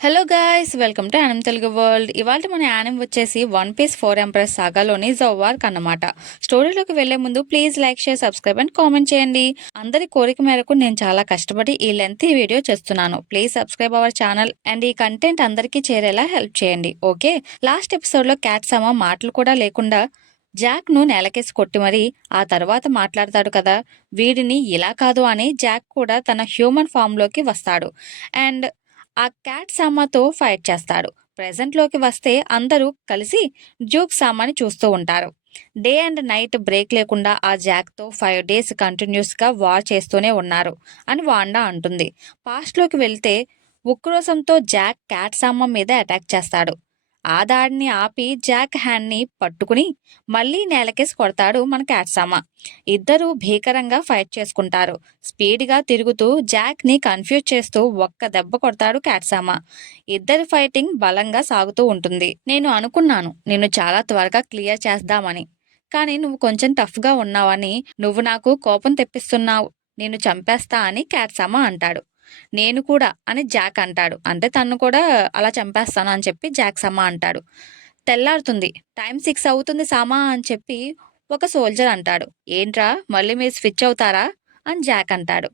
Hello guys, welcome to anime Telugu world. ఇవాళ మన anime వచ్చేసి వన్ పీస్ 4 ఎంప్రెస్ సాగాలోని జోవార్క్ అన్నమాట. స్టోరీలోకి వెళ్లే ముందు please like, share, subscribe and comment చేయండి. అందరి కోరిక మేరకు నేను చాలా కష్టపడి ఈ లెంత్ వీడియో చేస్తున్నాను. Please subscribe our channel and ఈ కంటెంట్ అందరికీ చేరేలా హెల్ప్ చేయండి. ఓకే, లాస్ట్ ఎపిసోడ్ లో క్యాట్ సమ మాటలు కూడా లేకుండా జాక్ ను నేలకేసి కొట్టి మరీ ఆ తర్వాత మాట్లాడతాడు కదా, వీడిని ఇలా కాదు అని జాక్ కూడా తన హ్యూమన్ ఫామ్ లోకి వస్తాడు అండ్ ఆ క్యాట్ సామాతో ఫైట్ చేస్తాడు. ప్రెజెంట్ లోకి వస్తే అందరూ కలిసి డ్యూక్ సామాని చూస్తూ ఉంటారు. డే అండ్ నైట్ బ్రేక్ లేకుండా ఆ జాక్ తో 5 days కంటిన్యూస్ గా వార్ చేస్తూనే ఉన్నారు అని వాండా అంటుంది. పాస్ట్ లోకి వెళ్తే ఉక్రోషంతో జాక్ క్యాట్ సామా మీద అటాక్ చేస్తాడు. ఆ దాడిని ఆపి జాక్ హ్యాండ్ ని పట్టుకుని మళ్లీ నేలకేసి కొడతాడు మన క్యాట్సామా. ఇద్దరూ భీకరంగా ఫైట్ చేసుకుంటారు. స్పీడ్ గా తిరుగుతూ జాక్ ని కన్ఫ్యూజ్ చేస్తూ ఒక్క దెబ్బ కొడతాడు క్యాట్సామా. ఇద్దరి ఫైటింగ్ బలంగా సాగుతూ ఉంటుంది. నేను అనుకున్నాను నిన్ను చాలా త్వరగా క్లియర్ చేద్దామని, కానీ నువ్వు కొంచెం టఫ్ గా ఉన్నావని, నువ్వు నాకు కోపం తెప్పిస్తున్నావు, నేను చంపేస్తా అని క్యాట్సామా అంటాడు. నేను కూడా అని జాక్ అంటాడు. అంటే తను కూడా అలా చంపేస్తాను అని చెప్పి జాక్ సమా అంటాడు. తెల్లారుతుంది. టైం 6 అవుతుంది సామా అని చెప్పి ఒక సోల్జర్ అంటాడు. ఏంట్రా మళ్ళీ మీరు స్విచ్ అవుతారా అని జాక్ అంటాడు.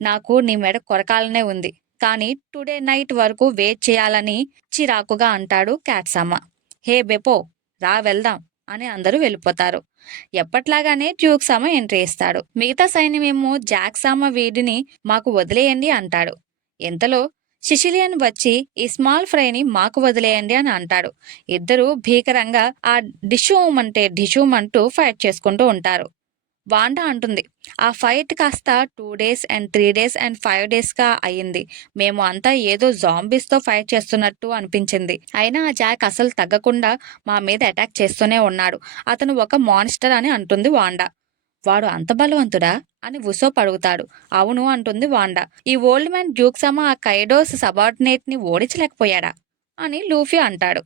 నాకు నీ మెడ కొరకాలనే ఉంది, కానీ టుడే నైట్ వరకు వెయిట్ చేయాలని చిరాకుగా అంటాడు క్యాట్సామా. హే బెపో, రా వెళ్దాం అని అందరూ వెళ్ళిపోతారు. ఎప్పట్లాగానే డ్యూక్ సామా ఎంట్రీ ఇస్తాడు. మిగతా సైన్యమేమో జాక్ సామా వీడిని మాకు వదిలేయండి అంటాడు. ఇంతలో సిసిలియన్ వచ్చి ఈ స్మాల్ ఫ్రైని మాకు వదిలేయండి అని అంటాడు. ఇద్దరూ భీకరంగా ఆ డిషూమ్ అంటే డిషూమ్ అంటూ ఫైట్ చేసుకుంటూ ఉంటారు. వాండా అంటుంది, ఆ ఫైట్ కాస్త 2 days and 3 days and 5 days గా అయ్యింది. మేము అంతా ఏదో జాంబీస్ తో ఫైట్ చేస్తున్నట్టు అనిపించింది. అయినా ఆ జాక్ అసలు తగ్గకుండా మా మీద అటాక్ చేస్తూనే ఉన్నాడు. అతను ఒక మాన్స్టర్ అని అంటుంది వాండా. వాడు అంత బలవంతుడా అని ఉసోప్ అడుగుతాడు. అవును అంటుంది వాండా. ఈ ఓల్డ్ మ్యాన్ డ్యూక్సమా ఆ కైడోస్ సబార్డినేట్ ని ఓడించలేకపోయాడా అని లూఫీ అంటాడు.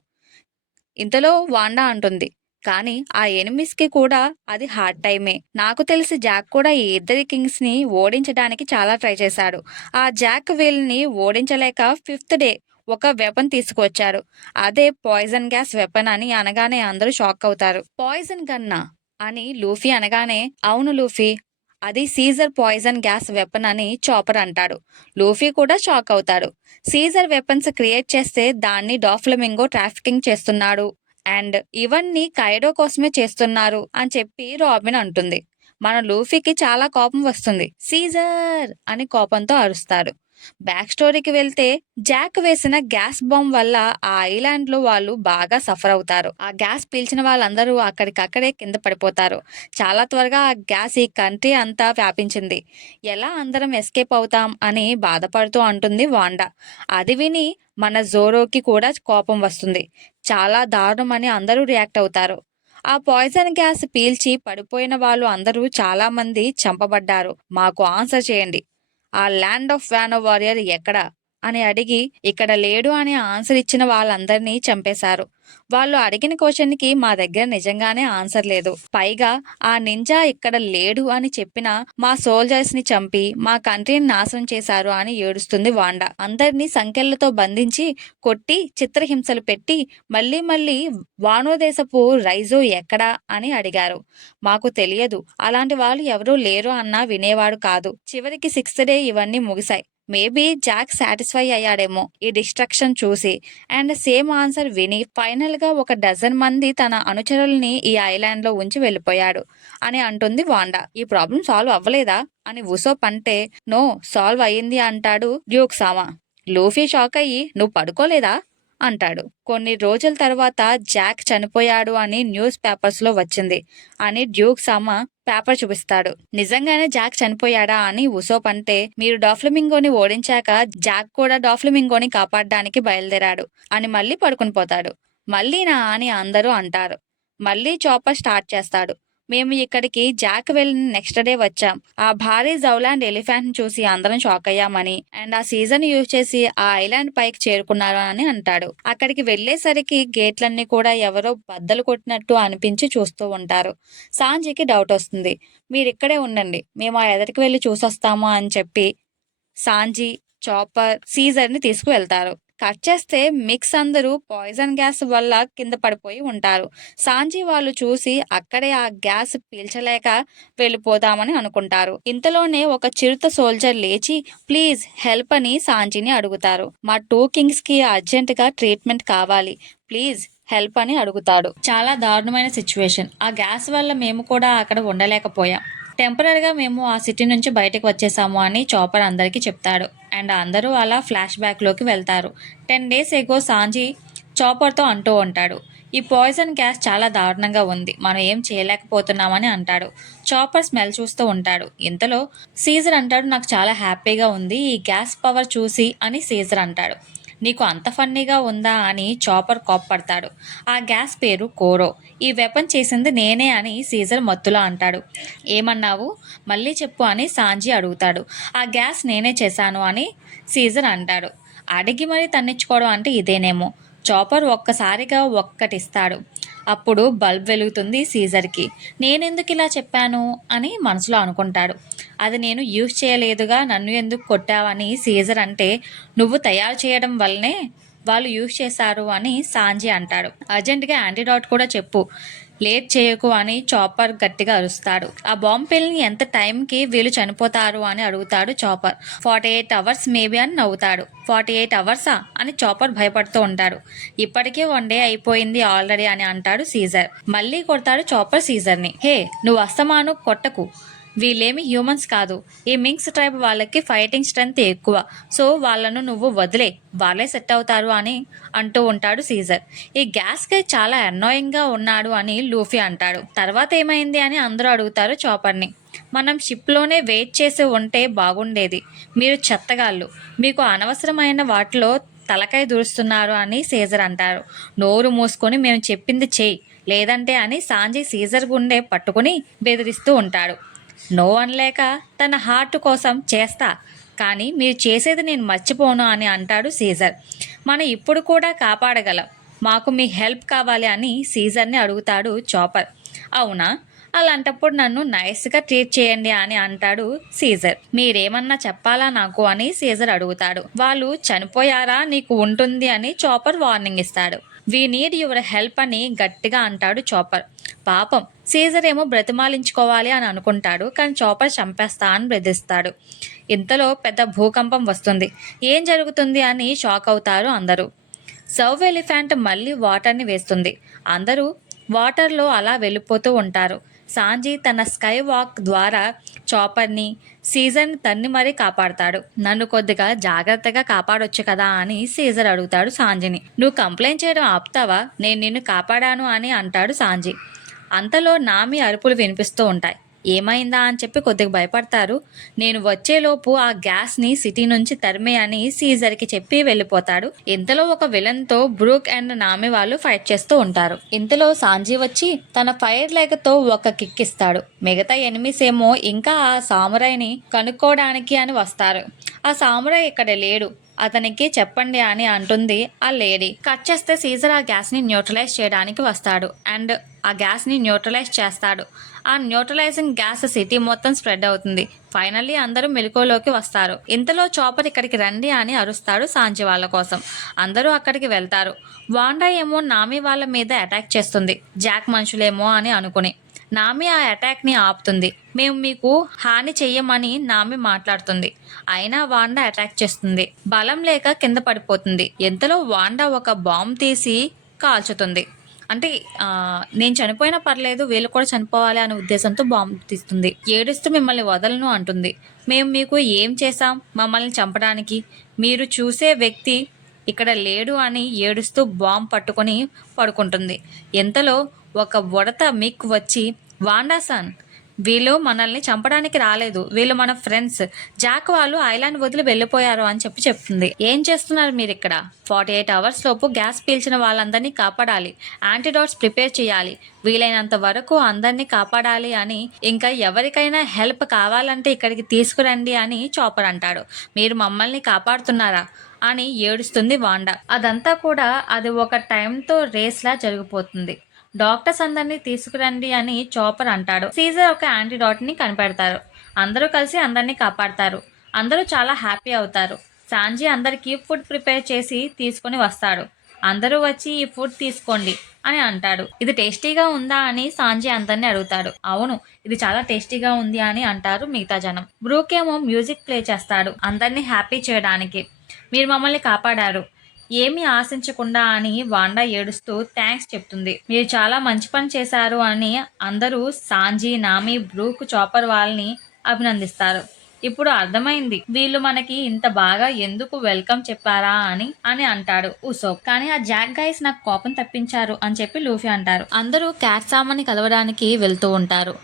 ఇంతలో వాండా అంటుంది, కానీ ఆ ఎనిమిస్ కి కూడా అది హార్డ్ టైమే. నాకు తెలిసి జాక్ కూడా ఈ ఇద్దరి కింగ్స్ ని ఓడించడానికి చాలా ట్రై చేశాడు. ఆ జాక్ వీళ్ళని ఓడించలేక 5th day ఒక వెపన్ తీసుకువచ్చారు. అదే పాయిజన్ గ్యాస్ వెపన్ అని అనగానే అందరూ షాక్ అవుతారు. పాయిజన్ గన్నా అని లూఫీ అనగానే, అవును లూఫీ, అది సీజర్ పాయిజన్ గ్యాస్ వెపన్ అని చాపర్ అంటాడు. లూఫీ కూడా షాక్ అవుతాడు. సీజర్ వెపన్స్ క్రియేట్ చేస్తే దాన్ని డాఫ్లమింగో ట్రాఫికింగ్ చేస్తున్నాడు అండ్ ఇవన్నీ కైడో కోసమే చేస్తున్నారు అని చెప్పి రాబిన్ అంటుంది. మన లూఫీకి చాలా కోపం వస్తుంది. సీజర్ అని కోపంతో అరుస్తాడు. బ్యాక్ స్టోరీకి వెళ్తే జాక్ వేసిన గ్యాస్ బాంబ్ వల్ల ఆ ఐలాండ్ లో వాళ్ళు బాగా సఫర్ అవుతారు. ఆ గ్యాస్ పీల్చిన వాళ్ళందరూ అక్కడికక్కడే కింద పడిపోతారు. చాలా త్వరగా ఆ గ్యాస్ ఈ కంట్రీ అంతా వ్యాపించింది. ఎలా అందరం ఎస్కేప్ అవుతాం అని బాధపడుతూ అంటుంది వాండా. అది విని మన జోరోకి కూడా కోపం వస్తుంది. చాలా దారుణం అని అందరూ రియాక్ట్ అవుతారు. ఆ పాయిజన్ గ్యాస్ పీల్చి పడిపోయిన వాళ్ళు అందరూ చాలా మంది చంపబడ్డారు. మాకు ఆన్సర్ చేయండి, ఆ ల్యాండ్ ఆఫ్ వానో వారియర్ ఎక్కడా అని అడిగి ఇక్కడ లేడు అని ఆన్సర్ ఇచ్చిన వాళ్ళందరినీ చంపేశారు. వాళ్ళు అడిగిన క్వశ్చన్ కి మా దగ్గర నిజంగానే ఆన్సర్ లేదు. పైగా ఆ నింజా ఇక్కడ లేడు అని చెప్పిన మా సోల్జర్స్ ని చంపి మా కంట్రీని నాశనం చేశారు అని ఏడుస్తుంది వాండా. అందరినీ సంకెళ్లతో బంధించి కొట్టి చిత్రహింసలు పెట్టి మళ్ళీ మళ్ళీ వానోదేశపు రైజో ఎక్కడా అని అడిగారు. మాకు తెలియదు, అలాంటి వాళ్ళు ఎవరూ లేరు అన్నా వినేవాడు కాదు. చివరికి 6th day ఇవన్నీ ముగిశాయి. మేబీ జాక్ సాటిస్ఫై అయ్యాడేమో ఈ డిస్ట్రక్షన్ చూసి అండ్ సేమ్ ఆన్సర్ విని ఫైనల్ గా 1 dozen మంది తన అనుచరుల్ని ఈ ఐలాండ్ లో ఉంచి వెళ్ళిపోయాడు అని అంటుంది వాండా. ఈ ప్రాబ్లం సాల్వ్ అవ్వలేదా అని ఉసోప్ అంటే, నో, సాల్వ్ అయ్యింది అంటాడు డ్యూక్ సామా. లూఫీ షాక్ అయ్యి, నువ్వు పడుకోలేదా అంటాడు. కొన్ని రోజుల తర్వాత జాక్ చనిపోయాడు అని న్యూస్ పేపర్స్ లో వచ్చింది అని డ్యూక్ సామా పేపర్ చూపిస్తాడు. నిజంగానే జాక్ చనిపోయాడా అని ఉసోప్ అంటే, మీరు డాఫ్లమింగోని ఓడించాక జాక్ కూడా డాఫ్లమింగోని కాపాడడానికి బయలుదేరాడు అని మళ్ళీ పడుకుని పోతాడు. మళ్ళీనా అని అందరూ అంటారు. మళ్ళీ చాపర్ స్టార్ట్ చేస్తాడు. మేము ఇక్కడికి జాక్ వెళ్ళిన నెక్స్ట్ డే వచ్చాం. ఆ భారీ జౌలాండ్ ఎలిఫెంట్ ని చూసి అందరం షాక్ అయ్యామని అండ్ ఆ సీజన్ యూజ్ చేసి ఆ ఐలాండ్ పైకి చేరుకున్నారు అని అంటాడు. అక్కడికి వెళ్లేసరికి గేట్లన్నీ కూడా ఎవరో బద్దలు కొట్టినట్టు అనిపించి చూస్తూ ఉంటారు. సాంజీకి డౌట్ వస్తుంది. మీరిక్కడే ఉండండి, మేము ఆ ఎదరికి వెళ్లి చూసొస్తాము అని చెప్పి సాంజీ, చాపర్, సీజర్ ని తీసుకువెళ్తారు. కట్ చేస్తే మిక్స్ అందరూ పాయిజన్ గ్యాస్ వల్ల కింద పడిపోయి ఉంటారు. సాంజీ వాళ్ళు చూసి అక్కడే ఆ గ్యాస్ పీల్చలేక వెళ్ళిపోదామని అనుకుంటారు. ఇంతలోనే ఒక చిరుత సోల్జర్ లేచి ప్లీజ్ హెల్ప్ అని సాంజీని అడుగుతారు. మా 2 కింగ్స్ కి అర్జెంట్ గా ట్రీట్మెంట్ కావాలి, ప్లీజ్ హెల్ప్ అని అడుగుతాడు. చాలా దారుణమైన సిచ్యువేషన్. ఆ గ్యాస్ వల్ల మేము కూడా అక్కడ ఉండలేకపోయాం. టెంపరీగా మేము ఆ సిటీ నుంచి బయటకు వచ్చేసాము అని చాపర్ అందరికీ చెప్తాడు. అండ్ అందరూ అలా ఫ్లాష్ బ్యాక్ లోకి వెళ్తారు. 10 days ఎగో సాంజీ చాపర్తో అంటూ ఉంటాడు, ఈ పాయిజన్ గ్యాస్ చాలా దారుణంగా ఉంది, మనం ఏం చేయలేకపోతున్నామని అంటాడు. చాపర్ స్మెల్ చూస్తూ ఉంటాడు. ఇంతలో సీజర్ అంటాడు, నాకు చాలా హ్యాపీగా ఉంది ఈ గ్యాస్ పవర్ చూసి అని సీజర్ అంటాడు. నీకు అంత ఫన్నీగా ఉందా అని చాపర్ కోప్పడతాడు. ఆ గ్యాస్ పేరు కోరో. ఈ వెపన్ చేసింది నేనే అని సీజర్ మత్తులో అంటాడు. ఏమన్నావు, మళ్ళీ చెప్పు అని సాంజీ అడుగుతాడు. ఆ గ్యాస్ నేనే చేశాను అని సీజర్ అంటాడు. అడిగి మరీ తన్నించుకోవడం అంటే ఇదేనేమో. చాపర్ ఒక్కసారిగా ఒక్కటిస్తాడు. అప్పుడు బల్బ్ వెలుగుతుంది సీజర్కి. నేనెందుకు ఇలా చెప్పాను అని మనసులో అనుకుంటాడు. అది నేను యూజ్ చేయలేదుగా, నన్ను ఎందుకు కొట్టావని సీజర్ అంటే, నువ్వు తయారు చేయడం వల్లనే వాళ్ళు యూజ్ చేశారు అని సాంజీ అంటాడు. అర్జెంటుగా యాంటీడాట్ కూడా చెప్పు, లేట్ చేయకు అని చాపర్ గట్టిగా అరుస్తాడు. ఆ బాంబ్ పిల్ని ఎంత టైంకి వీళ్ళు చనిపోతారు అని అడుగుతాడు చాపర్. 48 hours మేబీ అని నవ్వుతాడు. 48 hours అని చాపర్ భయపడుతూ ఉంటాడు. ఇప్పటికే 1 day అయిపోయింది ఆల్రెడీ అని అంటాడు సీజర్. మళ్ళీ కొడతాడు చాపర్ సీజర్ని. హే, నువ్వు అస్తమాను కొట్టకు, వీళ్ళేమి హ్యూమన్స్ కాదు, ఈ మింక్స్ ట్రైబ్ వాళ్ళకి ఫైటింగ్ స్ట్రెంగ్త్ ఎక్కువ, సో వాళ్ళను నువ్వు వదిలే, వాళ్ళే సెట్ అవుతారు అని అంటూ ఉంటాడు సీజర్. ఈ గ్యాస్ కి చాలా అన్నాయింగ్ గా ఉన్నాడు అని లూఫీ అంటాడు. తర్వాత ఏమైంది అని అందరూ అడుగుతారు చాపర్ని. మనం షిప్లోనే వెయిట్ చేసి ఉంటే బాగుండేది, మీరు చెత్తగాళ్ళు, మీకు అనవసరమైన వాటిలో తలకాయ దూరుస్తున్నారు అని సీజర్ అంటారు. నోరు మూసుకొని మేము చెప్పింది చెయ్యి, లేదంటే అని సాంజీ సీజర్ గుండె పట్టుకుని బెదిరిస్తూ ఉంటాడు. నో అనలేక తన హార్ట్ కోసం చేస్తా, కానీ మీరు చేసేది నేను మర్చిపోను అని అంటాడు సీజర్. మనం ఇప్పుడు కూడా కాపాడగలం, మాకు మీ హెల్ప్ కావాలి అని సీజర్ని అడుగుతాడు చాపర్. అవునా, అలాంటప్పుడు నన్ను నైస్గా ట్రీట్ చేయండి అని అంటాడు సీజర్. మీరేమన్నా చెప్పాలా నాకు అని సీజర్ అడుగుతాడు. వాళ్ళు చనిపోయారా నీకు ఉంటుంది అని చాపర్ వార్నింగ్ ఇస్తాడు. వీ నీడ్ యువర్ హెల్ప్ అని గట్టిగా అంటాడు చాపర్. పాపం సీజర్ ఏమో బ్రతిమాలించుకోవాలి అని అనుకుంటాడు, కానీ చాపర్ చంపేస్తా అని బెదిరిస్తాడు. ఇంతలో పెద్ద భూకంపం వస్తుంది. ఏం జరుగుతుంది అని షాక్ అవుతారు అందరూ. సర్వ్ ఎలిఫెంట్ మళ్ళీ వాటర్ని వేస్తుంది. అందరూ వాటర్లో అలా వెళ్ళిపోతూ ఉంటారు. సాంజీ తన స్కై వాక్ ద్వారా చాపర్ని సీజర్ తన్ని మరీ కాపాడతాడు. నన్ను కొద్దిగా జాగ్రత్తగా కాపాడొచ్చు కదా అని సీజర్ అడుగుతాడు సాంజీని. నువ్వు కంప్లైంట్ చేయడం ఆపుతావా, నేను నిన్ను కాపాడాను అని అంటాడు సాంజీ. అంతలో నామి అరుపులు వినిపిస్తూ ఉంటాయి. ఏమైందా అని చెప్పి కొద్దిగా భయపడతారు. నేను వచ్చేలోపు ఆ గ్యాస్ని సిటీ నుంచి తరిమే అని సీజర్కి చెప్పి వెళ్ళిపోతాడు. ఇంతలో ఒక విలన్తో బ్రూక్ అండ్ నామి వాళ్ళు ఫైట్ చేస్తూ ఉంటారు. ఇంతలో సాంజీ వచ్చి తన ఫైర్ లెగ్తో ఒక కిక్ ఇస్తాడు. మిగతా ఎనిమిస్ ఏమో ఇంకా ఆ సామురైని కనుక్కోవడానికి అని వస్తారు. ఆ సామురాయ్ ఇక్కడ లేడు, అతనికి చెప్పండి అని అంటుంది ఆ లేడీ. కట్ చేస్తే సీజర్ ఆ గ్యాస్ని న్యూట్రలైజ్ చేయడానికి వస్తాడు అండ్ ఆ గ్యాస్ని న్యూట్రలైజ్ చేస్తాడు. ఆ న్యూట్రలైజింగ్ గ్యాస్ సిటీ మొత్తం స్ప్రెడ్ అవుతుంది. ఫైనల్లీ అందరూ మెలకువలోకి వస్తారు. ఇంతలో చాపర్ ఇక్కడికి రండి అని అరుస్తాడు సాంజీ వాళ్ళ కోసం. అందరూ అక్కడికి వెళ్తారు. వాండా ఏమో నామి వాళ్ళ మీద అటాక్ చేస్తుంది, జాక్ మనుషులేమో అని అనుకుని. నామి ఆ అటాక్ని ఆపుతుంది. మేము మీకు హాని చెయ్యమని నామి మాట్లాడుతుంది. అయినా వాండా అటాక్ చేస్తుంది. బలం లేక కింద పడిపోతుంది. ఎంతలో వాండా ఒక బాంబ్ తీసి కాల్చుతుంది. అంటే నేను చనిపోయినా పర్లేదు, వీళ్ళు కూడా చనిపోవాలి అనే ఉద్దేశంతో బాంబు తీస్తుంది. ఏడుస్తూ మిమ్మల్ని వదలను అంటుంది. మేము మీకు ఏం చేశాం మమ్మల్ని చంపడానికి, మీరు చూసే వ్యక్తి ఇక్కడ లేడు అని ఏడుస్తూ బాంబు పట్టుకొని పడుకుంటుంది. ఎంతలో ఒక ఉడత మిక్ వచ్చి, వాండాసన్, వీళ్ళు మనల్ని చంపడానికి రాలేదు, వీళ్ళు మన ఫ్రెండ్స్, జాక్ వాళ్ళు ఐలాండ్ వదిలి వెళ్ళిపోయారు అని చెప్తుంది. ఏం చేస్తున్నారు మీరు ఇక్కడ? 48 hours లోపు గ్యాస్ పీల్చిన వాళ్ళందరినీ కాపాడాలి, యాంటీడాట్స్ ప్రిపేర్ చేయాలి, వీలైనంత వరకు అందరినీ కాపాడాలి అని, ఇంకా ఎవరికైనా హెల్ప్ కావాలంటే ఇక్కడికి తీసుకురండి అని చాపర్ అంటాడు. మీరు మమ్మల్ని కాపాడుతున్నారా అని ఏడుస్తుంది వాండా. అదంతా కూడా అది ఒక టైంతో రేస్లా జరిగిపోతుంది. డాక్టర్స్ అందరినీ తీసుకురండి అని చాపర్ అంటాడు. సీజర్ ఒక యాంటీడాట్ ని కనిపెడతారు. అందరూ కలిసి అందరినీ కాపాడతారు. అందరూ చాలా హ్యాపీ అవుతారు. సాంజీ అందరికీ ఫుడ్ ప్రిపేర్ చేసి తీసుకొని వస్తాడు. అందరూ వచ్చి ఈ ఫుడ్ తీసుకోండి అని అంటాడు. ఇది టేస్టీగా ఉందా అని సాంజీ అందరిని అడుగుతాడు. అవును, ఇది చాలా టేస్టీగా ఉంది అని అంటారు మిగతా జనం. బ్రూక్ ఏమో మ్యూజిక్ ప్లే చేస్తాడు అందరినీ హ్యాపీ చేయడానికి. మీరు మమ్మల్ని కాపాడారు, ఏమీ ఆశించకుండా అని వాండా ఏడుస్తూ థ్యాంక్స్ చెప్తుంది. మీరు చాలా మంచి పని చేశారు అని అందరూ సాంజీ, నామి, బ్రూక్, చాపర్ వాళ్ళని అభినందిస్తారు. ఇప్పుడు అర్థమైంది వీళ్ళు మనకి ఇంత బాగా ఎందుకు వెల్కమ్ చెప్పారా అని అని అంటాడు ఉసోప్. కానీ ఆ జాక్ గైస్ నాకు కోపం తప్పించారు అని చెప్పి లూఫీ అంటారు. అందరూ క్యాట్ సామాన్ని కలవడానికి వెళ్తూ ఉంటారు.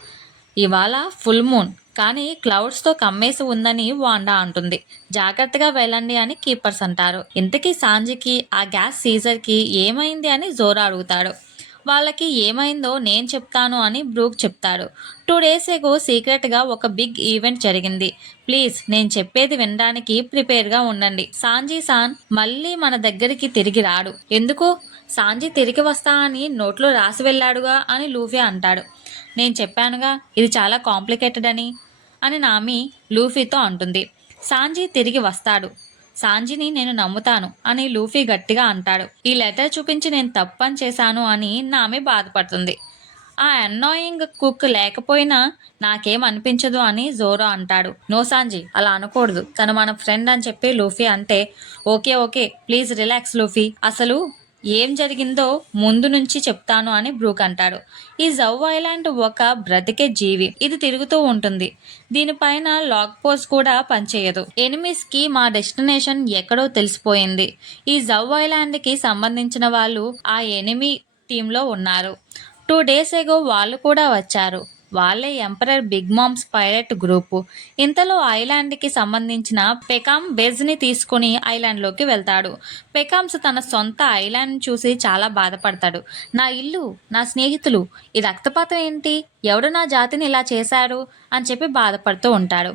ఇవాళ ఫుల్ మూన్, కానీ క్లౌడ్స్తో కమ్మేసి ఉందని వాండా అంటుంది. జాగ్రత్తగా వెళ్ళండి అని కీపర్స్ అంటారు. ఇంతకీ సాంజీకి ఆ గ్యాస్ సీజర్కి ఏమైంది అని జోరా అడుగుతాడు. వాళ్ళకి ఏమైందో నేను చెప్తాను అని బ్రూక్ చెప్తాడు. 2 days ago సీక్రెట్గా ఒక బిగ్ ఈవెంట్ జరిగింది. ప్లీజ్ నేను చెప్పేది వినడానికి ప్రిపేర్గా ఉండండి. సాంజీ సాన్ మళ్ళీ మన దగ్గరికి తిరిగి రాడు. ఎందుకు? సాంజీ తిరిగి వస్తా అని నోట్లో రాసి వెళ్ళాడుగా అని లూఫీ అంటాడు. నేను చెప్పానుగా ఇది చాలా కాంప్లికేటెడ్ అని నామి లూఫీతో అంటుంది. సాంజీ తిరిగి వస్తాడు, సాంజీని నేను నమ్ముతాను అని లూఫీ గట్టిగా అంటాడు. ఈ లెటర్ చూపించి నేను తప్పని చేశాను అని నామి బాధపడుతుంది. ఆ అన్నాయింగ్ కుక్ లేకపోయినా నాకేం అనిపించదు అని జోరో అంటాడు. నో సాంజీ, అలా అనకూడదు, తను మన ఫ్రెండ్ అని చెప్పి లూఫీ అంటే ఓకే ప్లీజ్ రిలాక్స్ లూఫీ, అసలు ఏం జరిగిందో ముందు నుంచి చెప్తాను అని బ్రూక్ అంటాడు. ఈ జౌ ఐలాండ్ ఒక బ్రతికే జీవి, ఇది తిరుగుతూ ఉంటుంది. దీనిపైన లాగ్ పోస్ట్ కూడా పనిచేయదు. ఎనిమీస్ కి మా డెస్టినేషన్ ఎక్కడో తెలిసిపోయింది. ఈ జౌ ఐలాండ్ కి సంబంధించిన వాళ్ళు ఆ ఎనిమీ టీంలో ఉన్నారు. 2 days ago వాళ్ళు కూడా వచ్చారు. వాళ్ళే emperor big moms pilot group. ఇంతలో ఐలాండ్కి సంబంధించిన పెకామ్ బెజ్ని తీసుకుని ఐలాండ్లోకి వెళ్తాడు. పెకామ్స్ తన సొంత ఐలాండ్ని చూసి చాలా బాధపడతాడు. నా ఇల్లు, నా స్నేహితులు, ఈ రక్తపాతం ఏంటి? ఎవడు నా జాతిని ఇలా చేశాడు అని చెప్పి బాధపడుతూ ఉంటాడు.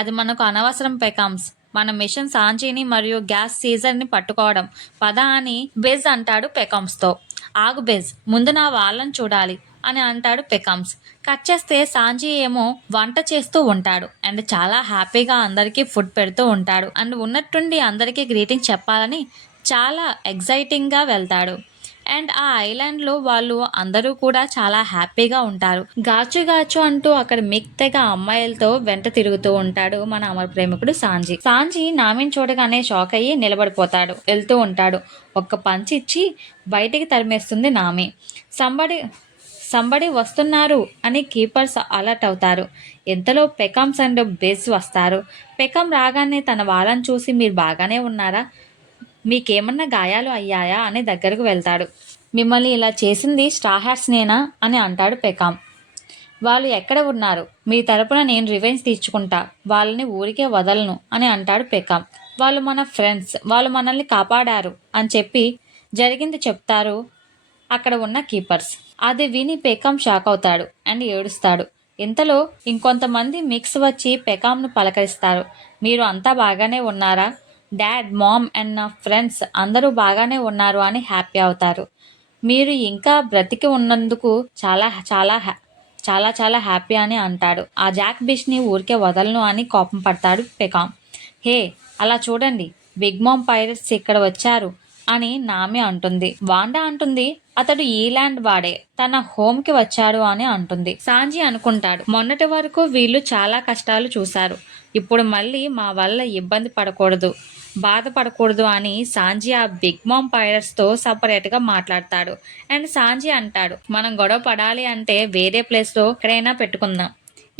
అది మనకు అనవసరం పెకామ్స్, మన మిషన్ సాంజీని మరియు గ్యాస్ సీజర్ని పట్టుకోవడం, పద అని బెజ్ అంటాడు పెకామ్స్తో. ఆగు బెజ్, ముందు నా వాళ్ళని చూడాలి అని అంటాడు పెకామ్స్. కట్ చేస్తే సాంజీ ఏమో వంట చేస్తూ ఉంటాడు అండ్ చాలా హ్యాపీగా అందరికీ ఫుడ్ పెడుతూ ఉంటాడు అండ్ ఉన్నట్టుండి అందరికీ గ్రీటింగ్ చెప్పాలని చాలా ఎగ్జైటింగ్గా వెళ్తాడు. అండ్ ఆ ఐలాండ్లో వాళ్ళు అందరూ కూడా చాలా హ్యాపీగా ఉంటారు. గాచు అంటూ అక్కడ మిగతా అమ్మాయిలతో వెంట తిరుగుతూ ఉంటాడు మన అమర ప్రేమికుడు సాంజీ. సాంజీ నామిని చూడగానే షాక్ అయ్యి నిలబడిపోతాడు. వెళ్తూ ఉంటాడు. ఒక్క పంచి ఇచ్చి బయటికి తరిమేస్తుంది నామి. సంబడి వస్తున్నారు అని కీపర్స్ అలర్ట్ అవుతారు. ఇంతలో పెకామ్స్ అండ్ బెజ్ వస్తారు. పెకామ్ రాగానే తన వాళ్ళని చూసి మీరు బాగానే ఉన్నారా, మీకేమన్నా గాయాలు అయ్యాయా అని దగ్గరకు వెళ్తాడు. మిమ్మల్ని ఇలా చేసింది స్ట్రా హ్యాట్స్ నేనా అని అంటాడు పెకామ్. వాళ్ళు ఎక్కడ ఉన్నారు? మీ తరపున నేను రివెంజ్ తీర్చుకుంటా, వాళ్ళని ఊరికే వదలను అని అంటాడు పెకామ్. వాళ్ళు మన ఫ్రెండ్స్, వాళ్ళు మనల్ని కాపాడారు అని చెప్పి జరిగింది చెప్తారు అక్కడ ఉన్న కీపర్స్. అది విని పెకామ్ షాక్ అవుతాడు అండ్ ఏడుస్తాడు. ఇంతలో ఇంకొంతమంది మిక్స్ వచ్చి పెకామ్ను పలకరిస్తారు. మీరు అంతా బాగానే ఉన్నారా? డాడ్, మామ్ అండ్ నా ఫ్రెండ్స్ అందరూ బాగానే ఉన్నారు అని హ్యాపీ అవుతారు. మీరు ఇంకా బ్రతికి ఉన్నందుకు చాలా చాలా చాలా చాలా హ్యాపీ అని అంటాడు. ఆ జాక్ బిష్ని ఊరికే వదలను అని కోపం పడతాడు పెకామ్. హే, అలా చూడండి, బిగ్ మామ్ పైరట్స్ ఇక్కడ వచ్చారు అని నామి అంటుంది. వాండా అంటుంది అతడు ఈ ల్యాండ్ వాడే, తన హోమ్కి వచ్చాడు అని అంటుంది. సాంజీ అనుకుంటాడు మొన్నటి వరకు వీళ్ళు చాలా కష్టాలు చూశారు, ఇప్పుడు మళ్ళీ మా వల్ల ఇబ్బంది పడకూడదు, బాధపడకూడదు అని సాంజీ ఆ బిగ్ మామ్ పైరట్స్తో సపరేట్గా మాట్లాడతాడు. అండ్ సాంజీ అంటాడు మనం గొడవ పడాలి అంటే వేరే ప్లేస్లో ఎక్కడైనా పెట్టుకుందాం,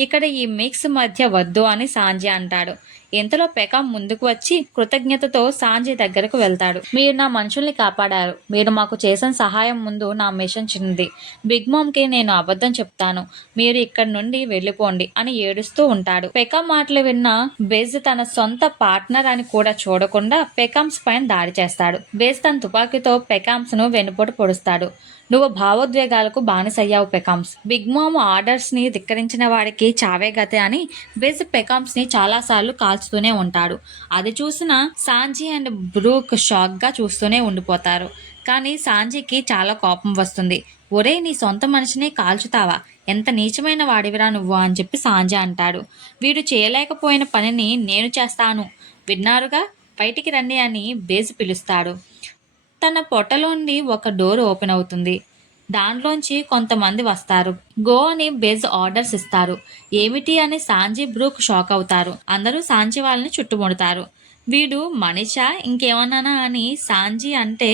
ఇక్కడ ఈ మిక్స్ మధ్య వద్దు అని సాంజీ అంటాడు. ఇంతలో పెకామ్ ముందుకు వచ్చి కృతజ్ఞతతో సాంజీ దగ్గరకు వెళ్తాడు. మీరు నా మనుషుల్ని కాపాడారు, మీరు మాకు చేసిన సహాయం ముందు నా మిషన్ చిన్నది. బిగ్ మామ్కి నేను అబద్ధం చెప్తాను, మీరు ఇక్కడి నుండి వెళ్ళిపోండి అని ఏడుస్తూ ఉంటాడు. పెకామ్ మాటలు విన్న బెజ్ తన సొంత పార్ట్నర్ అని కూడా చూడకుండా పెకామ్స్ పైన దాడి చేస్తాడు. బెజ్ తన తుపాకీతో పెకామ్స్ ను వెనుపోటు పొడుస్తాడు. నువ్వు భావోద్వేగాలకు బానిసయ్యావు పెకామ్స్, బిగ్ మామ్ ఆర్డర్స్ ని ధిక్కరించిన వాడికి చావే గతే అని బెజ్ పెకామ్స్ ని చాలాసార్లు కాల్చుతూనే ఉంటాడు. అది చూసిన సాంజీ అండ్ బ్రూక్ షాక్ గా చూస్తూనే ఉండిపోతారు. కానీ సాంజీకి చాలా కోపం వస్తుంది. ఒరే, నీ సొంత మనిషిని కాల్చుతావా, ఎంత నీచమైన వాడివిరా నువ్వు అని చెప్పి సాంజీ అంటాడు. వీడు చేయలేకపోయిన పనిని నేను చేస్తాను, విన్నారుగా, బయటికి రండి అని బేజ్ పిలుస్తాడు. తన పొట్టలోండి ఒక డోర్ ఓపెన్ అవుతుంది. దాంట్లోంచి కొంతమంది వస్తారు. గో అని బెజ్ ఆర్డర్స్ ఇస్తారు. ఏమిటి అని సాంజీ బ్రూక్ షాక్ అవుతారు. అందరూ సాంజీ వాళ్ళని చుట్టుముడతారు. వీడు మనిషా ఇంకేమన్నానా అని సాంజీ అంటే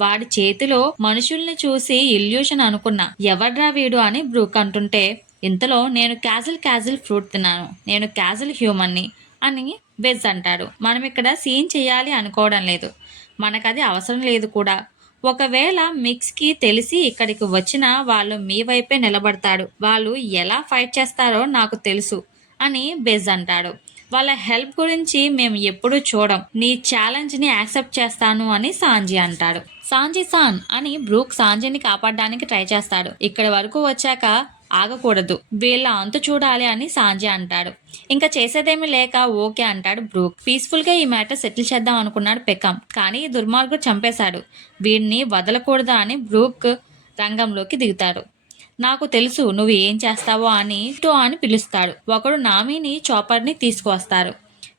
వాడి చేతిలో మనుషుల్ని చూసి ఇల్యూషన్ అనుకున్నా. ఎవడ్రా వీడు అని బ్రూక్ అంటుంటే ఇంతలో నేను క్యాజువల్ ఫ్రూట్ తిన్నాను. నేను క్యాజువల్ హ్యూమన్ని అని బెజ్ అంటాడు. మనం ఇక్కడ సీన్ చేయాలి అనుకోవడం లేదు. మనకది అవసరం లేదు కూడా. ఒకవేళ మిక్స్కి తెలిసి ఇక్కడికి వచ్చినా వాళ్ళు మీ వైపే నిలబడతాడు. వాళ్ళు ఎలా ఫైట్ చేస్తారో నాకు తెలుసు అని బెజ్ అంటాడు. వాళ్ళ హెల్ప్ గురించి మేము ఎప్పుడూ చూడం. నీ ఛాలెంజ్ని యాక్సెప్ట్ చేస్తాను అని సాంజీ అంటాడు. సాంజీ సాన్ అని బ్రూక్ సాంజీని కాపాడడానికి ట్రై చేస్తాడు. ఇక్కడి వరకు వచ్చాక ఆగకూడదు, వీళ్ళ అంతు చూడాలి అని సాంజీ అంటాడు. ఇంకా చేసేదేమీ లేక ఓకే అంటాడు బ్రూక్. పీస్ఫుల్గా ఈ మ్యాటర్ సెటిల్ చేద్దాం అనుకున్నాడు పెకమ్, కానీ ఈ దుర్మార్గుడు చంపేశాడు. వీడిని వదలకూడదా అని బ్రూక్ రంగంలోకి దిగుతాడు. నాకు తెలుసు నువ్వు ఏం చేస్తావో అని టో అని పిలుస్తాడు. ఒకడు నామీని చాపర్ని తీసుకువస్తారు.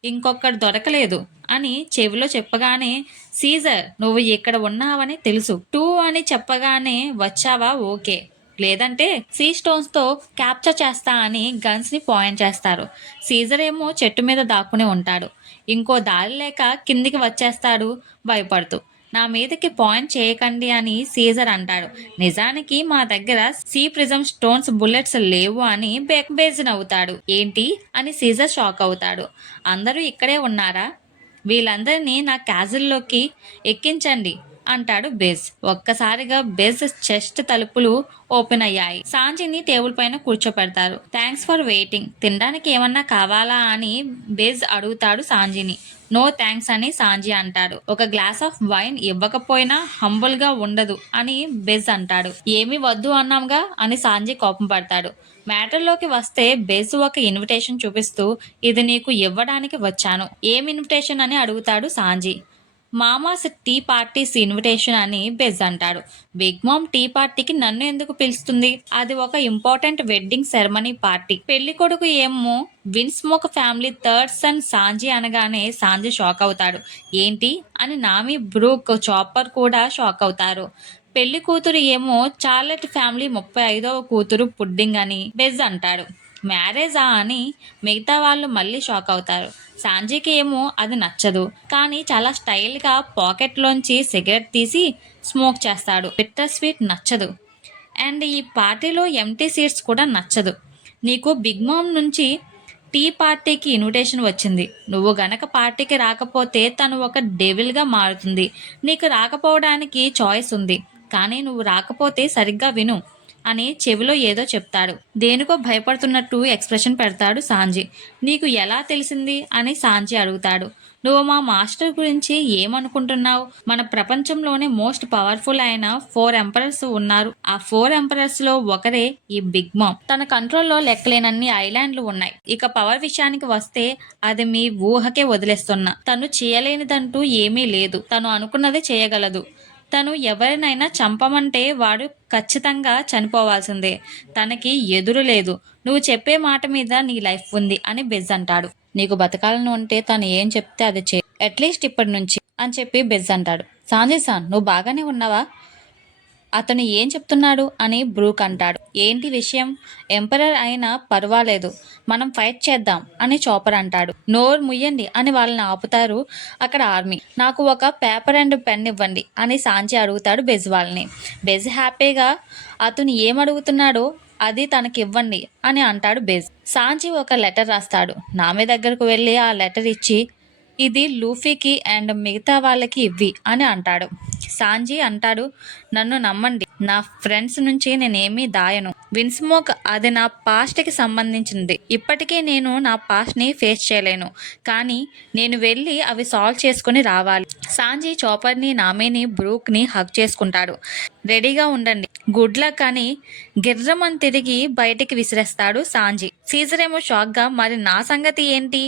ఇంకొకడు దొరకలేదు అని చెవిలో చెప్పగానే సీజర్ నువ్వు ఇక్కడ ఉన్నావని తెలుసు. టూ అని చెప్పగానే వచ్చావా ఓకే, లేదంటే సీ స్టోన్స్తో క్యాప్చర్ చేస్తా అని గన్స్ని పాయింట్ చేస్తారు. సీజర్ ఏమో చెట్టు మీద దాక్కుని ఉంటాడు. ఇంకో దారి లేక కిందికి వచ్చేస్తాడు భయపడుతూ. నా మీదకి పాయింట్ చేయకండి అని సీజర్ అంటాడు. నిజానికి మా దగ్గర సీ ప్రిజం స్టోన్స్ బుల్లెట్స్ లేవు అని బేజ్ నవ్వుతాడు. ఏంటి అని సీజర్ షాక్ అవుతాడు. అందరూ ఇక్కడే ఉన్నారా? వీళ్ళందరినీ నా క్యాజిల్లోకి ఎక్కించండి అంటాడు బెజ్. ఒక్కసారిగా బెజ్ చెస్ట్ తలుపులు ఓపెన్ అయ్యాయి. సాంజీని టేబుల్ పైన కూర్చోపెడతారు. థ్యాంక్స్ ఫర్ వెయిటింగ్, తినడానికి ఏమన్నా కావాలా అని బెజ్ అడుగుతాడు సాంజీని. నో థ్యాంక్స్ అని సాంజీ అంటాడు. ఒక గ్లాస్ ఆఫ్ వైన్ ఇవ్వకపోయినా హంబుల్ గా ఉండదు అని బెజ్ అంటాడు. ఏమీ వద్దు అన్నాంగా అని సాంజీ కోపం పడతాడు. మ్యాటర్లోకి వస్తే బెజ్ ఒక ఇన్విటేషన్ చూపిస్తూ ఇది నీకు ఇవ్వడానికి వచ్చాను. ఏం ఇన్విటేషన్ అని అడుగుతాడు సాంజీ. మామాస్ టీ పార్టీస్ ఇన్విటేషన్ అని బెజ్ అంటాడు. బిగ్ మామ్ టీ పార్టీకి నన్ను ఎందుకు పిలుస్తుంది? అది ఒక ఇంపార్టెంట్ వెడ్డింగ్ సెరమనీ పార్టీ. పెళ్లి కొడుకు ఏమో విన్స్మోక్ ఫ్యామిలీ థర్డ్ సన్ సాంజీ అనగానే సాంజీ షాక్ అవుతాడు. ఏంటి అని నామి బ్రూక్ చాపర్ కూడా షాక్ అవుతారు. పెళ్లి కూతురు ఏమో చార్లెట్ ఫ్యామిలీ 35వ కూతురు పుడ్డింగ్ అని బెజ్ అంటాడు. మ్యారేజా అని మిగతా వాళ్ళు మళ్ళీ షాక్ అవుతారు. సాంజీకి ఏమో అది నచ్చదు, కానీ చాలా స్టైల్గా పాకెట్లోంచి సిగరెట్ తీసి స్మోక్ చేస్తాడు. బిట్టర్ స్వీట్ నచ్చదు, అండ్ ఈ పార్టీలో ఎంటీ సీట్స్ కూడా నచ్చదు. నీకు బిగ్ మామ్ నుంచి టీ పార్టీకి ఇన్విటేషన్ వచ్చింది. నువ్వు గనక పార్టీకి రాకపోతే తను ఒక డెవిల్గా మారుతుంది. నీకు రాకపోవడానికి చాయిస్ ఉంది, కానీ నువ్వు రాకపోతే సరిగ్గా విను అని చెవిలో ఏదో చెప్తాడు. దేనికో భయపడుతున్నట్టు ఎక్స్ప్రెషన్ పెడతాడు సాంజీ. నీకు ఎలా తెలిసింది అని సాంజీ అడుగుతాడు. నువ్వు మా మాస్టర్ గురించి ఏమనుకుంటున్నావు? మన ప్రపంచంలోనే మోస్ట్ పవర్ఫుల్ అయిన 4 ఎంపరర్స్ ఉన్నారు. ఆ 4 ఎంపరర్స్ లో ఒకరే ఈ బిగ్ మామ్. తన కంట్రోల్లో లెక్కలేనన్ని ఐలాండ్లు ఉన్నాయి. ఇక పవర్ విషయానికి వస్తే అది మీ ఊహకే వదిలేస్తున్నా. తను చేయలేనిదంటూ ఏమీ లేదు. తను అనుకున్నది చేయగలదు. తను ఎవరినైనా చంపమంటే వాడు ఖచ్చితంగా చనిపోవాల్సిందే. తనకి ఎదురు లేదు. నువ్వు చెప్పే మాట మీద నీ లైఫ్ ఉంది అని బెజ్ అంటాడు. నీకు బతకాలను ఉంటే తను ఏం చెప్తే అది చే, అట్లీస్ట్ ఇప్పటి నుంచి అని చెప్పి బెజ్ అంటాడు. సాంజీ సాన్ నువ్వు బాగానే ఉన్నావా? అతను ఏం చెప్తున్నాడు అని బ్రూక్ అంటాడు. ఏంటి విషయం? ఎంపరర్ అయినా పర్వాలేదు, మనం ఫైట్ చేద్దాం అని చాపర్ అంటాడు. నోరు ముయ్యండి అని వాళ్ళని ఆపుతారు అక్కడ ఆర్మీ. నాకు ఒక పేపర్ అండ్ పెన్ ఇవ్వండి అని సాంజీ అడుగుతాడు బెజ్ వాళ్ళని. బెజ్ హ్యాపీగా అతను ఏమడుగుతున్నాడో అది తనకివ్వండి అని అంటాడు బెజ్. సాంజీ ఒక లెటర్ రాస్తాడు. నామే దగ్గరకు వెళ్ళి ఆ లెటర్ ఇచ్చి ఇది లూఫీకి అండ్ మిగతా వాళ్ళకి ఇవ్వి అని అంటాడు. సాంజీ అంటాడు, నన్ను నమ్మండి, నా ఫ్రెండ్స్ నుంచి నేనేమీ దాయను. విన్స్మోక్ అది నా పాస్ట్కి సంబంధించింది. ఇప్పటికే నేను నా పాస్ట్ని ఫేస్ చేయలేను, కానీ నేను వెళ్ళి అవి సాల్వ్ చేసుకుని రావాలి. సాంజీ చాపర్ని, నామేని, బ్రూక్ని హగ్ చేసుకుంటాడు. రెడీగా ఉండండి, గుడ్ లక్ అని గిర్రమని తిరిగి బయటికి విసిరేస్తాడు సాంజీ. సీజర్ ఏమో షాక్గా మరి నా సంగతి ఏంటి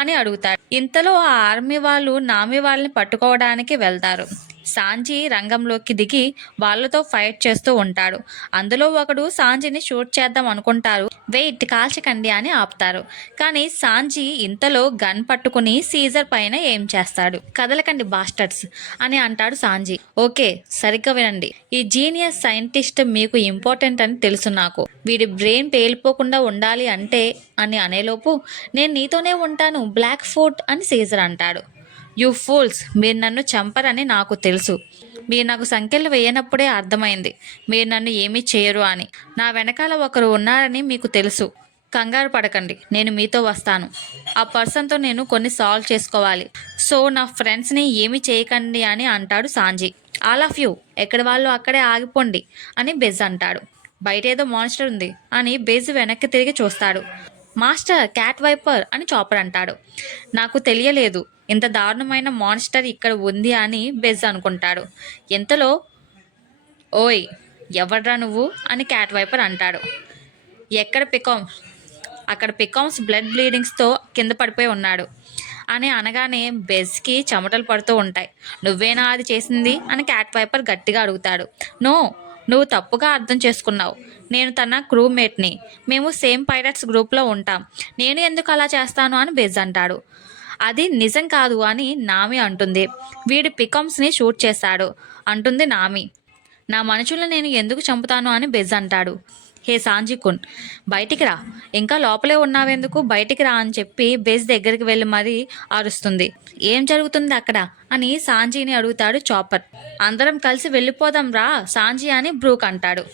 అని అడుగుతాడు. ఇంతలో ఆ ఆర్మీ వాళ్ళు నామీ వాళ్ళని పట్టుకోవడానికి వెళ్తారు. సాంజీ రంగంలోకి దిగి వాళ్ళతో ఫైట్ చేస్తూ ఉంటాడు. అందులో ఒకడు సాంజీని షూట్ చేద్దాం అనుకుంటారు. వెయిట్ కాల్చకండి అని ఆపుతారు. కానీ సాంజీ ఇంతలో గన్ పట్టుకుని సీజర్ పైన ఏం చేస్తాడు. కదలకండి బాస్టర్స్ అని అంటాడు సాంజీ. ఓకే, సరిగ్గా వినండి. ఈ జీనియస్ సైంటిస్ట్ మీకు ఇంపార్టెంట్ అని తెలుసు నాకు. వీడి బ్రెయిన్ పేలిపోకుండా ఉండాలి అంటే అని అనేలోపు నేను నీతోనే ఉంటాను బ్లాక్ ఫుట్ అని సీజర్ అంటాడు. యూ ఫూల్స్, మీరు నన్ను చంపరని నాకు తెలుసు. మీరు నాకు సంఖ్యలు వేయనప్పుడే అర్థమైంది మీరు నన్ను ఏమీ చేయరు అని. నా వెనకాల ఒకరు ఉన్నారని మీకు తెలుసు. కంగారు పడకండి, నేను మీతో వస్తాను. ఆ పర్సన్తో నేను కొన్ని సాల్వ్ చేసుకోవాలి. సో నా ఫ్రెండ్స్ని ఏమీ చేయకండి అని అంటాడు సాంజీ. ఆల్ ఆఫ్ యూ ఎక్కడి వాళ్ళు అక్కడే ఆగిపోండి అని బెజ్ అంటాడు. బయట ఏదో మాన్స్టర్ ఉంది అని బెజ్ వెనక్కి తిరిగి చూస్తాడు. మాస్టర్, క్యాట్ వైపర్ అని చాపర్ అంటాడు. నాకు తెలియలేదు ఇంత దారుణమైన మాన్స్టర్ ఇక్కడ ఉంది అని బెజ్ అనుకుంటాడు. ఎంతలో ఓయ్ ఎవడ్రా నువ్వు అని క్యాట్ వైపర్ అంటాడు. ఎక్కడ పికామ్స్? అక్కడ పికామ్స్ బ్లడ్ బ్లీడింగ్స్తో కింద పడిపోయి ఉన్నాడు అని అనగానే బెజ్కి చెమటలు పడుతూ ఉంటాయి. నువ్వేనా అది చేసింది అని క్యాట్ వైపర్ గట్టిగా అడుగుతాడు. నో, నువ్వు తప్పుగా అర్థం చేసుకున్నావు. నేను తన క్రూమేట్ని. మేము సేమ్ పైరట్స్ గ్రూప్లో ఉంటాం. నేను ఎందుకు అలా చేస్తాను అని బెజ్ అంటాడు. అది నిజం కాదు అని నామి అంటుంది. వీడి పికమ్స్ని షూట్ చేశాడు అంటుంది నామి. నా మనుషులను నేను ఎందుకు చంపుతాను అని బెజ్ అంటాడు. హే సాంజీకున్, బయటికి రా. ఇంకా లోపలే ఉన్నావెందుకు, బయటికి రా అని చెప్పి బెజ్ దగ్గరికి వెళ్ళి మరీ అరుస్తుంది. ఏం జరుగుతుంది అక్కడ అని సాంజీని అడుగుతాడు చాపర్. అందరం కలిసి వెళ్ళిపోదాం రా సాంజీ అని బ్రూక్ అంటాడు.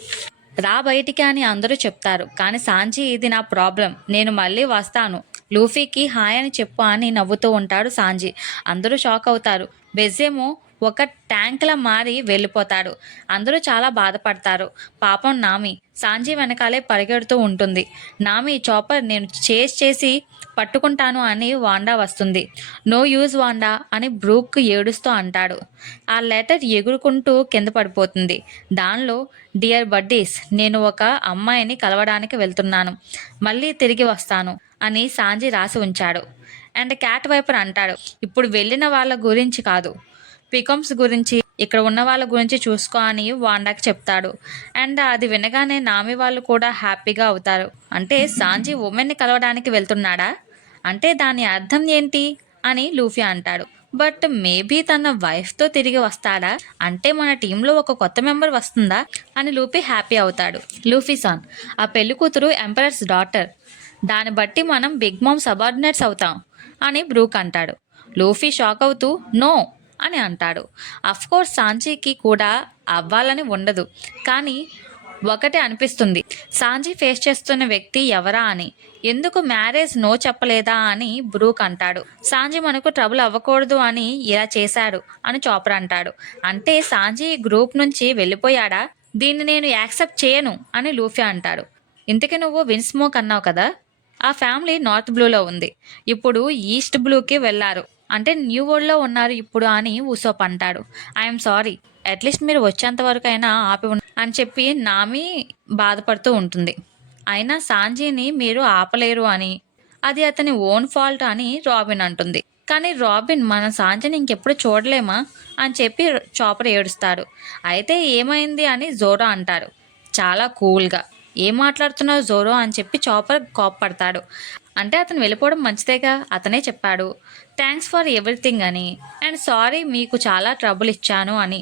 రా బయటికి అని అందరూ చెప్తారు. కానీ సాంజీ, ఇది నా ప్రాబ్లం, నేను మళ్ళీ వస్తాను. లూఫీకి హాయ్ అని చెప్పు అని నవ్వుతూ ఉంటాడు సాంజీ. అందరూ షాక్ అవుతారు. బెజ్జేమో ఒక ట్యాంక్లా మారి వెళ్ళిపోతాడు. అందరూ చాలా బాధపడతారు. పాపం నామి సాంజీ వెనకాలే పరిగెడుతూ ఉంటుంది. నామి, చాపర్ నేను చేసి పట్టుకుంటాను అని వాండా వస్తుంది. నో యూజ్ వాండా అని బ్రూక్ ఏడుస్తూ అంటాడు. ఆ లెటర్ ఎగురుకుంటూ కింద పడిపోతుంది. దానిలో డియర్ బడ్డీస్, నేను ఒక అమ్మాయిని కలవడానికి వెళ్తున్నాను, మళ్ళీ తిరిగి వస్తాను అని సాంజీ రాసి ఉంచాడు. అండ్ క్యాట్ వైపర్ అంటాడు, ఇప్పుడు వెళ్ళిన వాళ్ళ గురించి కాదు, పికమ్స్ గురించి, ఇక్కడ ఉన్న వాళ్ళ గురించి చూసుకో అని వాండాకి చెప్తాడు. అండ్ అది వినగానే నామి వాళ్ళు కూడా హ్యాపీగా అవుతారు. అంటే సాంజీ ఉమెన్ని కలవడానికి వెళ్తున్నాడా? అంటే దాని అర్థం ఏంటి అని లూఫీ అంటాడు. బట్ మేబీ తన వైఫ్తో తిరిగి వస్తాడా? అంటే మన టీంలో ఒక కొత్త మెంబర్ వస్తుందా అని లూఫీ హ్యాపీ అవుతాడు. లూఫీ సాన్, ఆ పెళ్లి కూతురు ఎంపరర్స్ డాటర్, దాన్ని బట్టి మనం బిగ్ మామ్ సబార్డినేట్స్ అవుతాం అని బ్రూక్ అంటాడు. లూఫీ షాక్ అవుతూ నో అని అంటాడు. అఫ్కోర్స్ సాంజీకి కూడా అవ్వాలని ఉండదు, కానీ ఒకటే అనిపిస్తుంది, సాంజీ ఫేస్ చేస్తున్న వ్యక్తి ఎవరా అని. ఎందుకు మ్యారేజ్ నో చెప్పలేదా అని బ్రూక్ అంటాడు. సాంజీ మనకు ట్రబుల్ అవ్వకూడదు అని ఇలా చేశాడు అని చాపర్ అంటాడు. అంటే సాంజీ గ్రూప్ నుంచి వెళ్ళిపోయాడా? దీన్ని నేను యాక్సెప్ట్ చేయను అని లూఫీ అంటాడు. ఇంతకీ నువ్వు విన్స్మోక్ అన్నావు కదా, ఆ ఫ్యామిలీ నార్త్ బ్లూలో ఉంది, ఇప్పుడు ఈస్ట్ బ్లూకి వెళ్ళారు, అంటే న్యూ వరల్డ్లో ఉన్నారు ఇప్పుడు అని ఉసోప్ అంటాడు. ఐఎమ్ సారీ, అట్లీస్ట్ మీరు వచ్చేంత వరకు అయినా ఆపి అని చెప్పి నామి బాధపడుతూ ఉంటుంది. అయినా సాంజీని మీరు ఆపలేరు అని, అది అతని ఓన్ ఫాల్ట్ అని రాబిన్ అంటుంది. కానీ రాబిన్, మన సాంజీని ఇంకెప్పుడు చూడలేమా అని చెప్పి చాపర్ ఏడుస్తాడు. అయితే ఏమైంది అని జోరో అంటాడు చాలా కూల్గా. ఏం మాట్లాడుతున్నావు జోరో అని చెప్పి చాపర్ కోప్పడతాడు. అంటే అతను వెళ్ళిపోవడం మంచిదేగా, అతనే చెప్పాడు థ్యాంక్స్ ఫర్ ఎవ్రీథింగ్ అని, అండ్ సారీ మీకు చాలా ట్రబుల్ ఇచ్చాను అని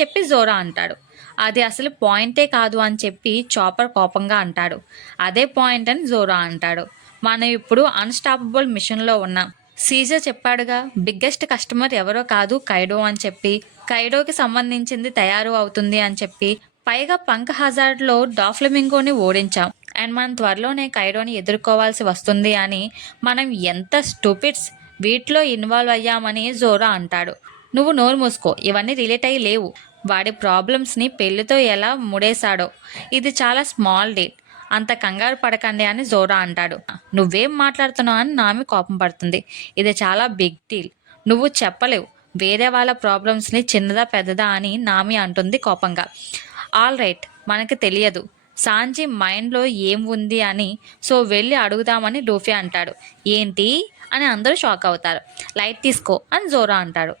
చెప్పి జోరో అంటాడు. అది అసలు పాయింటే కాదు అని చెప్పి చాపర్ కోపంగా అంటాడు. అదే పాయింట్ అని జోరో అంటాడు. మనం ఇప్పుడు అన్స్టాపబుల్ మిషన్లో ఉన్నాం. సీజర్ చెప్పాడుగా, బిగ్గెస్ట్ కస్టమర్ ఎవరో కాదు కైడో అని చెప్పి, కైడోకి సంబంధించింది తయారు అవుతుంది అని చెప్పి, పైగా పంక్ హజార్డ్లో డాఫ్లెమింగోని ఓడించాం, అండ్ మనం త్వరలోనే కైడోని ఎదుర్కోవాల్సి వస్తుంది అని. మనం ఎంత స్టూపిడ్స్, వీటిలో ఇన్వాల్వ్ అయ్యామని జోరో అంటాడు. నువ్వు నోరు మూసుకో, ఇవన్నీ రిలేట్ అయ్యి లేవు. వాడి ప్రాబ్లమ్స్ని పెళ్లితో ఎలా ముడేశాడో, ఇది చాలా స్మాల్ డీల్, అంత కంగారు పడకండి అని జోరో అంటాడు. నువ్వేం మాట్లాడుతున్నావు అని నామి కోపం పడుతుంది. ఇది చాలా బిగ్ డీల్, నువ్వు చెప్పలేవు వేరే వాళ్ళ ప్రాబ్లమ్స్ని చిన్నదా పెద్దదా అని నామి అంటుంది కోపంగా. ఆల్ రైట్, మనకి తెలియదు సాంజీ మైండ్లో ఏం ఉంది అని, సో వెళ్ళి అడుగుదామని లూఫీ అంటాడు. ఏంటి అని అందరూ షాక్ అవుతారు. లైట్ తీసుకో అని జోరో అంటాడు.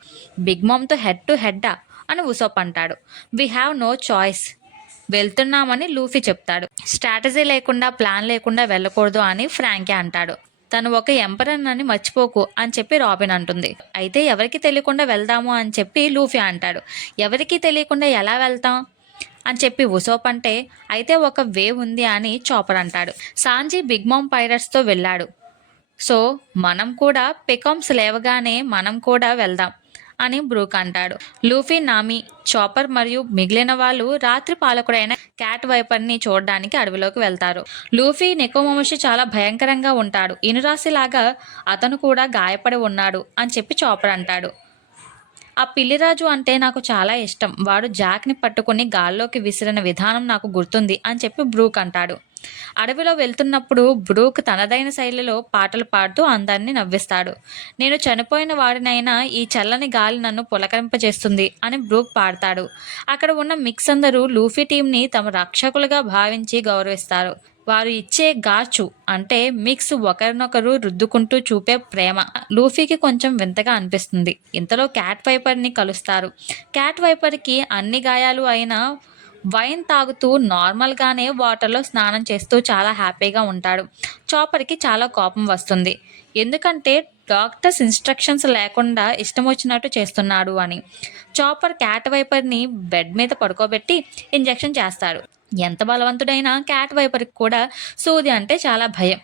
బిగ్ మామ్తో హెడ్ టు హెడ్డా అని ఉసోప్ అంటాడు. వి హ్యావ్ నో చాయిస్, వెళ్తున్నామని లూఫీ చెప్తాడు. స్ట్రాటజీ లేకుండా ప్లాన్ లేకుండా వెళ్ళకూడదు అని ఫ్రాంకీ అంటాడు. తను ఒక ఎంపరర్ అని మర్చిపోకు అని చెప్పి రాబిన్ అంటుంది. అయితే ఎవరికి తెలియకుండా వెళ్దాము అని చెప్పి లూఫీ అంటాడు. ఎవరికీ తెలియకుండా ఎలా వెళ్తాం అని చెప్పి ఉసోప్ అంటే, అయితే ఒక వే ఉంది అని చాపర్ అంటాడు. సాంజీ బిగ్ మామ్ పైరట్స్తో వెళ్ళాడు, సో మనం కూడా పెకామ్స్ లేవగానే మనం కూడా వెళ్దాం అని బ్రూక్ అంటాడు. లూఫీ, నామి, చాపర్ మరియు మిగిలిన వాళ్ళు రాత్రి పాలకుడైన క్యాట్ వైపర్ని చూడడానికి అడవిలోకి వెళ్తారు. లూఫీ నెకోమోమిషి చాలా భయంకరంగా ఉంటాడు, ఇనురాశిలాగా అతను కూడా గాయపడి ఉన్నాడు అని చెప్పి చాపర్ అంటాడు. ఆ పిల్లిరాజు అంటే నాకు చాలా ఇష్టం, వాడు జాక్ని పట్టుకుని గాల్లోకి విసిరిన విధానం నాకు గుర్తుంది అని చెప్పి బ్రూక్ అంటాడు. అడవిలో వెళ్తున్నప్పుడు బ్రూక్ తనదైన శైలిలో పాటలు పాడుతూ అందరినీ నవ్విస్తాడు. నేను చనిపోయిన వాడినైనా ఈ చల్లని గాలి నన్ను పులకరింపజేస్తుంది అని బ్రూక్ పాడతాడు. అక్కడ ఉన్న మిక్స్ అందరూ లూఫీ టీంని తమ రక్షకులుగా భావించి గౌరవిస్తారు. వారు ఇచ్చే గాచు అంటే మిక్స్ ఒకరినొకరు రుద్దుకుంటూ చూపే ప్రేమ లూఫీకి కొంచెం వింతగా అనిపిస్తుంది. ఇంతలో క్యాట్ వైపర్ని కలుస్తారు. క్యాట్ వైపర్కి అన్ని గాయాలు అయినా వైన్ తాగుతూ నార్మల్గానే వాటర్లో స్నానం చేస్తూ చాలా హ్యాపీగా ఉంటాడు. చాపర్కి చాలా కోపం వస్తుంది, ఎందుకంటే డాక్టర్స్ ఇన్స్ట్రక్షన్స్ లేకుండా ఇష్టం వచ్చినట్టు చేస్తున్నాడు అని. చాపర్ క్యాట్ వైపర్ని బెడ్ మీద పడుకోబెట్టి ఇంజెక్షన్ చేస్తాడు. ఎంత బలవంతుడైనా క్యాట్ వైపర్కి కూడా సూది అంటే చాలా భయం.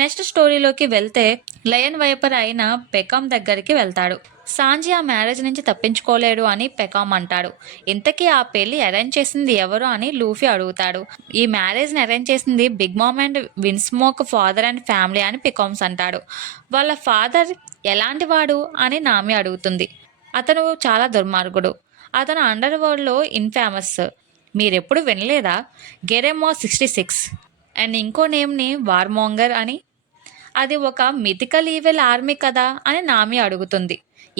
నెక్స్ట్ స్టోరీలోకి వెళ్తే లయన్ వైపర్ అయిన పెకామ్ దగ్గరికి వెళ్తాడు. సాంజీ ఆ మ్యారేజ్ నుంచి తప్పించుకోలేడు అని పెకామ్ అంటాడు. ఇంతకీ ఆ పెళ్లి అరేంజ్ చేసింది ఎవరు అని లూఫీ అడుగుతాడు. ఈ మ్యారేజ్ని అరేంజ్ చేసింది Big Mom and Vinsmoke father and family అని పెకామ్స్ అంటాడు. వాళ్ళ ఫాదర్ ఎలాంటి వాడు అని నామి అడుగుతుంది. అతను చాలా దుర్మార్గుడు, అతను అండర్ వరల్డ్లో ఇన్ఫేమస్, మీరెప్పుడు వినలేదా, గెరెమో 66 అండ్ ఇంకో నేమ్ని వార్మోంగర్ అని, అది ఒక మిథికల్ ఈవెల్ ఆర్మీ కదా అని నామి అడుగుతుంది.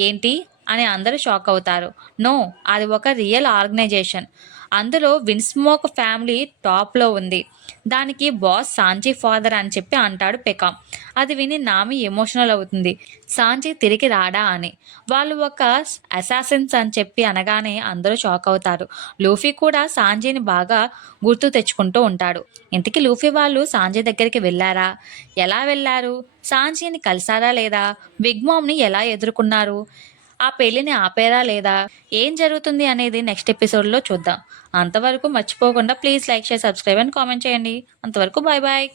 ఏంటి అని అందరూ షాక్ అవుతారు. నో, అది ఒక రియల్ ఆర్గనైజేషన్, అందులో విన్స్మోక్ ఫ్యామిలీ టాప్లో ఉంది, దానికి బాస్ సాంజీ ఫాదర్ అని చెప్పి అంటాడు పెకామ్. అది విని నామి ఎమోషనల్ అవుతుంది. సాంజీ తిరిగి రాడా అని. వాళ్ళు ఒక అసాసిన్స్ అని చెప్పి అనగానే అందరూ షాక్ అవుతారు. లూఫీ కూడా సాంజీని బాగా గుర్తు తెచ్చుకుంటూ ఉంటాడు. ఇంతకీ లూఫీ వాళ్ళు సాంజీ దగ్గరికి వెళ్ళారా, ఎలా వెళ్ళారు, సాంజీని కలిసారా లేదా, బిగ్ మామ్ని ఎలా ఎదుర్కొన్నారు, ఆ పెళ్లిని ఆపేరా లేదా, ఏం జరుగుతుంది అనేది నెక్స్ట్ ఎపిసోడ్లో చూద్దాం. అంతవరకు మర్చిపోకుండా please like share subscribe and comment చేయండి. అంతవరకు బాయ్ బాయ్.